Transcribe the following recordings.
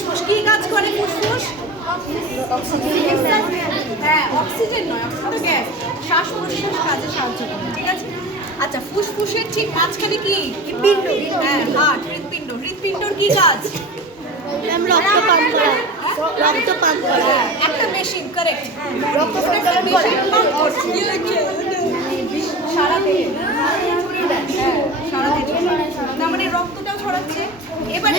ফুসফুস কি কাজ করে? ফুসফুস হ্যাঁ, অক্সিজেন নয়, অক্সিজেন তো গ্যাস। শ্বাস প্রশ্বাস কাজে সাহায্য করে, ঠিক আছে। আচ্ছা, ফুসফুসের ঠিক মাঝখানে কি? হৃৎপিণ্ড। হ্যাঁ, হার্ট, হৃৎপিণ্ড। হৃৎপিণ্ডর কি কাজ? রক্ত পাম্প করা, রক্ত পাম্প করা, একটা মেশিন, কারেক্ট। রক্ত সঞ্চালন করা, সারা দেহে, সারা দেহে, তার মানে রক্তটাও ছড়াচ্ছে। এবারে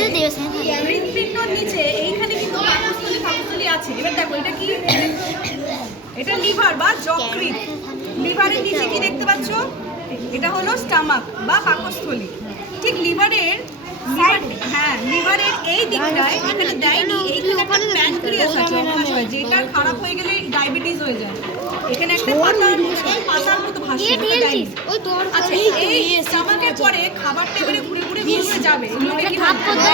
হৃৎপিণ্ডর নিচে এইখানে কিন্তু পাকস্থলী আছে। এবার দেখো এটা কি? এটা লিভার বা যকৃৎ। লিভারের নিচে কি দেখতে পাচ্ছ? এটা হলো স্টামাক বা পাকস্থলী। ঠিক লিভারের হ্যাঁ, লিভারের এই দিকটায় এখানে দেয়নি, এইখানে একটা প্যানক্রিয়াস আছে অগ্নাশয়, যেটা খারাপ হয়ে গেলে ডায়াবেটিস হয়ে যায়। এখানে একটা পাতার মতো ভাসে, ওটা দেয়নি। আচ্ছা, এই স্টামাকের পরে খাবার টেবিলে ঘুরে ঘুরে ঘুরে যাবে। এগুলোকে কি বলে?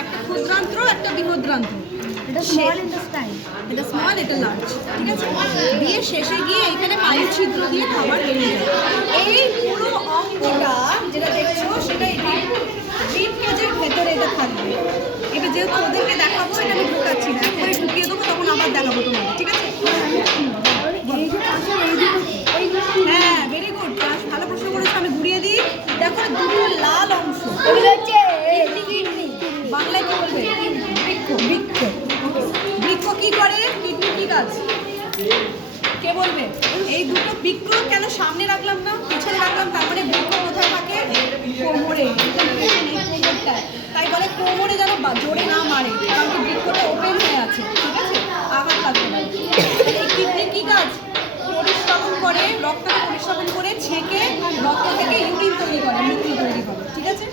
একটা ক্ষুদ্রান্ত্র, একটা বৃহদ্রান্ত্র। এটা স্মল ইন্টেস্টাইন, এটা স্মল, এটা লার্জ, ঠিক আছে। দিয়ে শেষে গিয়ে এখানে বায়ু ছিদ্র দিয়ে খাবার বেরিয়ে যায়। এই পুরো অঙ্গটা যেটা দেখছো সেটা ডিপ কেজের ভেতরে এটা থাকবে। এটা যেহেতু ওদেরকে দেখাবো, এটা আমি ঢুকাচ্ছি না, একবারে ঢুকিয়ে দেবো, তখন আবার দেখাবো তোমাকে, ঠিক আছে। হ্যাঁ, ভেরি গুড, ভালো প্রশ্ন করেছো। আমি ঘুরিয়ে দিই, দেখো দুটো লাল অংশ, বাংলায় কি বলবে? বৃক্ষ। বৃক্ষ, বৃক্ষ কি করে? কিডনি কি কাজ? কে বলবে? এই দুটো বৃক্ষ কেন সামনে রাখলাম না, পিছনে রাখলাম? তার মানে বৃক্ষ কোথায় থাকে? কোমরে। তাই বলে কোমরে যেন জোরে না মারে, কারণ কি বৃক্ষটা ওপেন হয়ে আছে, ঠিক আছে, আঘাত লাগবে না। এই কিডনি কি কাজ? পরিশ্রবণ করে, রক্তকে পরিশ্রবণ করে ছেঁকে রক্ত থেকে ইউরিন তৈরি করে, মূত্র তৈরি করে, ঠিক আছে।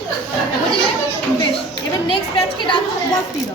বুঝলে? বেশ, এবার নেক্সট ব্যাচকে ডাকো, বক্তি দাও।